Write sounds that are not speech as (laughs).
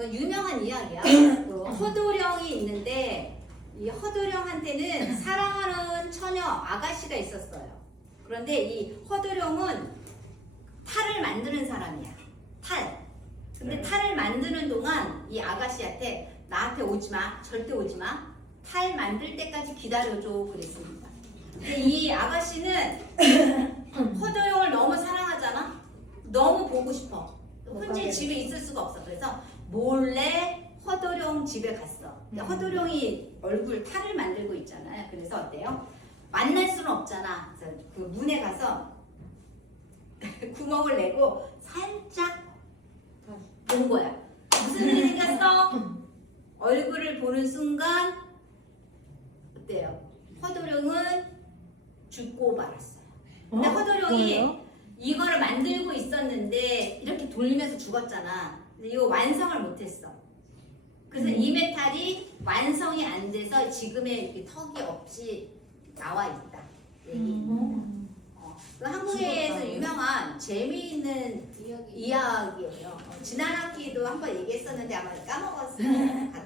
이건 유명한 이야기야. 그 (clears throat) 허도령이 있는데 이 허도령한테는 (clears throat) 사랑하는 처녀 아가씨가 있었어요. 그런데 이 허도령은 탈을 만드는 사람이야. 탈. 근데 네. 탈을 만드는 동안 이 아가씨한테 나한테 오지 마. 절대 오지 마. 탈 만들 때까지 기다려줘. 그랬습니다. 근데 이 아가씨는 (clears throat) 허도령을 너무 사랑하잖아. 너무 보고 싶어. 혼자 집에 있을 수가 없어. 그래서 몰래 허도령 집에 갔어. 근데 음. 허도령이 얼굴 탈을 만들고 있잖아요. 그래서 어때요? 만날 수는 없잖아. 그래서 그 문에 가서 (laughs) 구멍을 내고 살짝 본 거야. 무슨 (laughs) 일이 생겼어? 얼굴을 보는 순간 어때요? 허도령은 죽고 말았어요. 근데 허도령이 이거를 만들고 있었는데 이렇게 돌리면서 죽었잖아. 근데 이거 완성을 못했어. 그래서 이 메탈이 완성이 안 돼서 지금의 이렇게 턱이 없이 나와 있다. 얘기. 어, 그 한국에서. 유명한 재미있는 이야기. 이야기예요. 어, 지난 학기도 한번 얘기했었는데 아마 까먹었을 (laughs) 것 같아요.